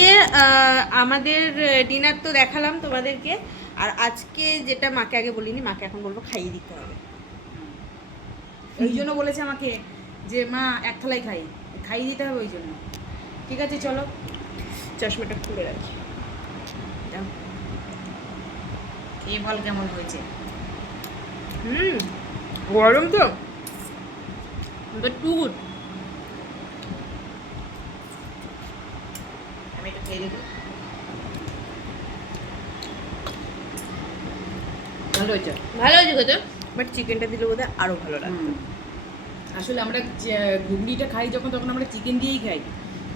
আজকে আমাদের ডিনার তো দেখালাম তোমাদেরকে, আর আজকে যেটা মাকে আগে বলিনি, মাকে এখন বলবো খাইয়ে দিতে হবে। ওই জন্য বলেছে আমাকে যে মা এক থালাই খাইয়ে দিতে হবে, ওই জন্য। ঠিক আছে চলো, চশমাটা খুলে রাখি। খেয়ে বল কেমন হয়েছে। গরম তো টু গুড। আমি এটা খেয়ে দিই। ভালো হয়েছে, ভালো হয়েছে খেতে, বাট চিকেনটা দিলে বোধহয় আরো ভালো লাগবে। আসলে আমরা ঘুগনিটা খাই যখন, তখন আমরা চিকেন দিয়েই খাই,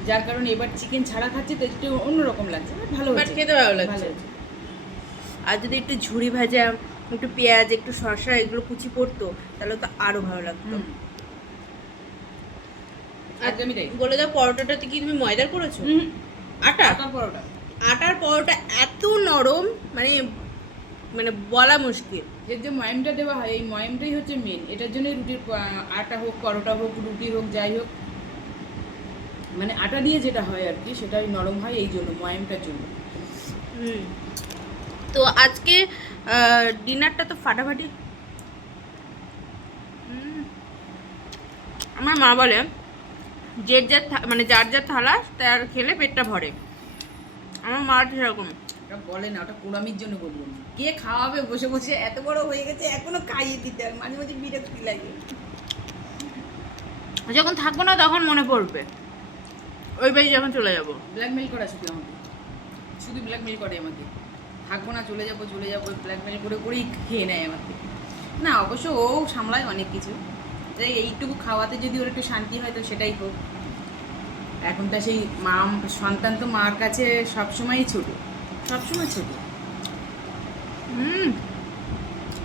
যার কারণে এবার চিকেন ছাড়া খাচ্ছি তো একটু অন্যরকম লাগছে, ভালো বাট হয়েছে, খেতে ভালো লাগছে। আর যদি একটু ঝুড়ি ভাজা, একটু পেঁয়াজ, একটু শসা এগুলো কুচি পড়তো তাহলে তো আরো ভালো লাগতো। একদমই তাই। বলে দাও, পরোটাটাতে কি তুমি ময়দার করেছো? আটা? আটার পরোটা। আটার পরোটা এত নরম, মানে মানে বলা মুশকিল। এর যে ময়ামটা দেওয়া হয়, এই ময়ামটাই হচ্ছে মেন। এটার জন্যই রুটির আটা হোক, পরোটা হোক, রুটি হোক, যাই হোক, মানে আটা দিয়ে যেটা হয় আর কি, সেটাই নরম হয় এই জন্য, ময়ামটার জন্য। তো আজকে ডিনারটা তো ফাটাফাটি। আমার মা বলে যার মানে যার যার থালা তার খেলে পেটটা ভরে। আমার মা সেরকম। ওটা বলে না, ওটা কুড়ামির জন্য বলবো না। কে খাওয়াবে বসে বসে, এত বড় হয়ে গেছে এখনো খাইয়ে দিতে হয়, মাঝে মাঝে বিরক্তি লাগে। যখন থাকবো না তখন মনে পড়বে, ওই বাড়ি যখন চলে যাবো। ব্ল্যাকমেল করা শুধু আমাকে, শুধু ব্ল্যাকমেল করে আমাকে। থাকবো না, চলে যাবো ব্ল্যাকমেল করে করেই খেয়ে নেয় আমাকে। না অবশ্য ও সামলায় অনেক কিছু, যে এইটুকু খাওয়াতে যদি ওর একটু শান্তি হয় তো সেটাই হোক। এখন তো সেই মা সন্তান তো মার কাছে সবসময়ই ছোট, সবসময় ছোট।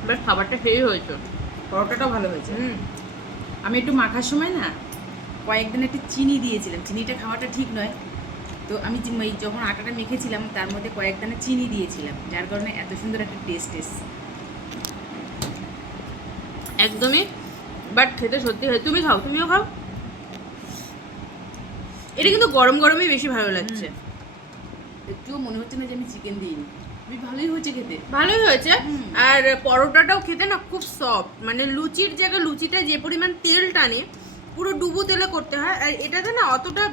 বেশ খাবারটা খেয়ে হয়েছে, পরোটাটাও ভালো হয়েছে। আমি একটু মাখার সময় না কয়েকদিন একটু চিনি দিয়েছিলাম, চিনিটা খাওয়াটা ঠিক নয়, তো আমি যখন আটাটা মেখেছিলাম তার মধ্যে কয়েকদানা চিনি দিয়েছিলাম, যার কারণে এত সুন্দর একটা টেস্ট এসছে। একদমই, বাট খেতে সত্যি হয়। তুমি খাও, তুমিও খাও। এটা কিন্তু গরম গরমই বেশি ভালো লাগছে। একটুও মনে হচ্ছে না যে আমি চিকেন দিইনি, ভালোই হয়েছে খেতে, ভালোই হয়েছে। আর পরোটাটাও খেতে না খুব সফট, মানে লুচির জায়গায় লুচিটা যে পরিমাণ তেল টানে, পুরো ডুবো তেলে করতে হয়, আর এটাতে না অতটা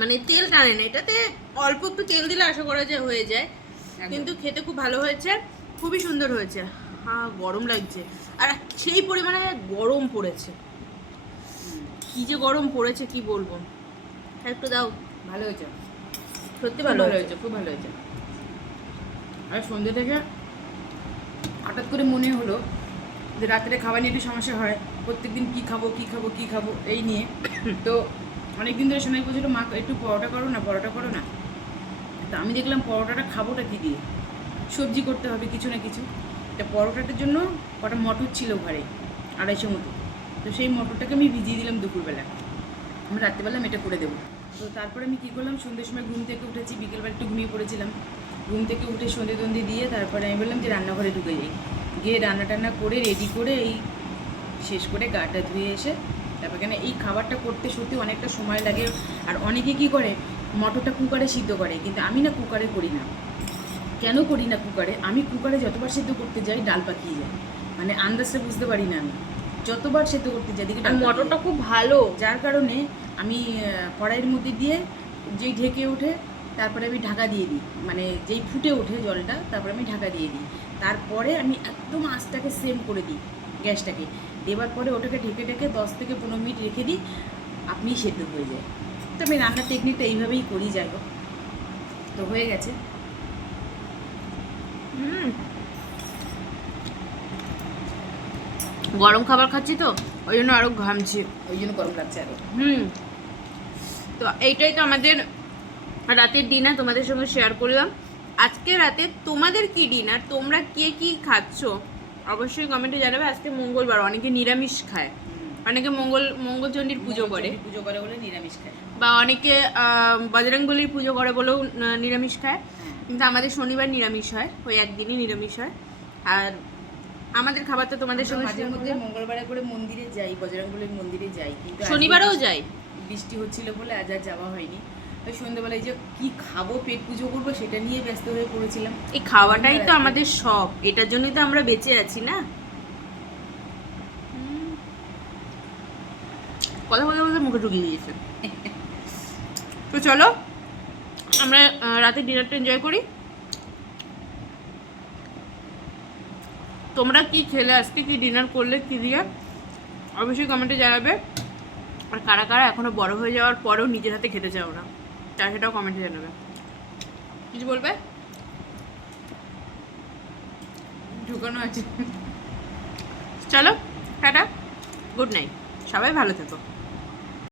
মানে তেল টানে না, এটাতে অল্প একটু তেল দিলে আশা করা যায় হয়ে যায়। কিন্তু খেতে খুব ভালো হয়েছে, খুবই সুন্দর হয়েছে। হ্যাঁ, গরম লাগছে, আর সেই পরিমাণে গরম পড়েছে, কি যে গরম পড়েছে কি বলবো। একটু দাও। ভালো হয়েছে, সত্যি ভালো ভালো হয়েছে, খুব ভালো হয়েছে। আর সন্ধ্যে থেকে হঠাৎ করে মনে হলো যে রাত্রে খাবার নিয়ে একটু সমস্যা হয়, প্রত্যেকদিন কী খাবো এই নিয়ে। তো অনেকদিন ধরে সময় বলছিল মা একটু পরোটা করো না। তো আমি দেখলাম পরোটাটা খাবোটা কী দিয়ে, সবজি করতে হবে কিছু না কিছু। তা পরোটাটার জন্য কটা মটর ছিল ঘরে, 250 মতো, তো সেই মটরটাকে আমি ভিজিয়ে দিলাম দুপুরবেলা, আমি রাত্রিবেলা এটা করে দেবো। তো তারপরে আমি কী করলাম, সন্ধ্যের সময় ঘুম থেকে উঠেছি, বিকেলবেলা একটু ঘুমিয়ে পড়েছিলাম, ঘুম থেকে উঠে সন্ধে দিয়ে তারপরে আমি বললাম যে রান্নাঘরে ঢুকে যাই, গিয়ে রান্না করে রেডি করে এই শেষ করে গাটা ধুয়ে এসে তারপর, কেন এই খাবারটা করতে সত্যি অনেকটা সময় লাগে। আর অনেকে কী করে, মটরটা কুকারে সিদ্ধ করে, কিন্তু আমি না কুকারে করি না। কেন করি না কুকারে, আমি কুকারে যতবার সিদ্ধ করতে যাই ডাল পাকিয়ে যায়, মানে আন্দাজটা বুঝতে পারি না। আমি যতবার সিদ্ধ করতে যাই দেখি মটরটা খুব ভালো, যার কারণে আমি কড়াইয়ের মধ্যে দিয়ে যেই ঢেকে ওঠে তারপরে আমি ঢাকা দিয়ে দিই, মানে যেই ফুটে ওঠে জলটা তারপরে আমি ঢাকা দিয়ে দিই, তারপরে আমি একদম আঁচটাকে সেম করে দিই, গ্যাসটাকে দেওয়ার পরে ওটাকে ঢেকে 10 থেকে 15 মিনিট রেখে দিই, আপনিই সেদ্ধ হয়ে যায়। তো আমি রান্নার টেকনিকটা এইভাবেই করি, যাই হোক তো হয়ে গেছে। গরম খাবার খাচ্ছি তো ওই জন্য আরো ঘামছি, ওই জন্য গরম লাগছে আরো। তো এইটাই তো আমাদের রাতের ডিনার, তোমাদের সঙ্গে শেয়ার করলাম। আজকে রাতে তোমাদের কি ডিনার, তোমরা কে কি খাচ্ছ অবশ্যই কমেন্টে জানাবে। আজকে মঙ্গলবার, অনেকে নিরামিষ খায়, অনেকে মঙ্গলচণ্ডীর পুজো করে বলে নিরামিষ খায়, বা অনেকে বজরংবলীর পুজো করে বলেও নিরামিষ খায়। কিন্তু আমাদের শনিবার নিরামিষ হয়, ওই একদিনই নিরামিষ হয়। আর আমাদের খাবার তো তোমাদের সঙ্গে মাঝে মধ্যে মঙ্গলবারে করে মন্দিরে যাই, বজরংবলীর মন্দিরে যাই, কিন্তু শনিবারেও যাই। বৃষ্টি হচ্ছিল বলে আজ আর যাওয়া হয়নি। তো ওই সন্ধ্যেবেলায় যে কি খাবো, পেট পুজো করবো, সেটা নিয়ে ব্যস্ত হয়ে পড়েছিলাম। এই খাওয়াটাই তো আমাদের শখ, এটার জন্যই তো আমরা বেঁচে আছি না। কথা বলতে বলতে মুখে ঢুকিয়ে দিয়েছে। তো চলো আমরা রাতে ডিনারটা এনজয় করি। তোমরা কি খেলে আজকে, কি ডিনার করলে, কি দিয়ে অবশ্যই কমেন্টে জানাবে। আর কারা কারা এখনো বড় হয়ে যাওয়ার পরেও নিজের হাতে খেতে চাও না, তা সেটাও কমেন্টে জানাবে। কিছু বলবে? ঢুকানো আছে। চলো টাটা, গুড নাইট, সবাই ভালো থেকো।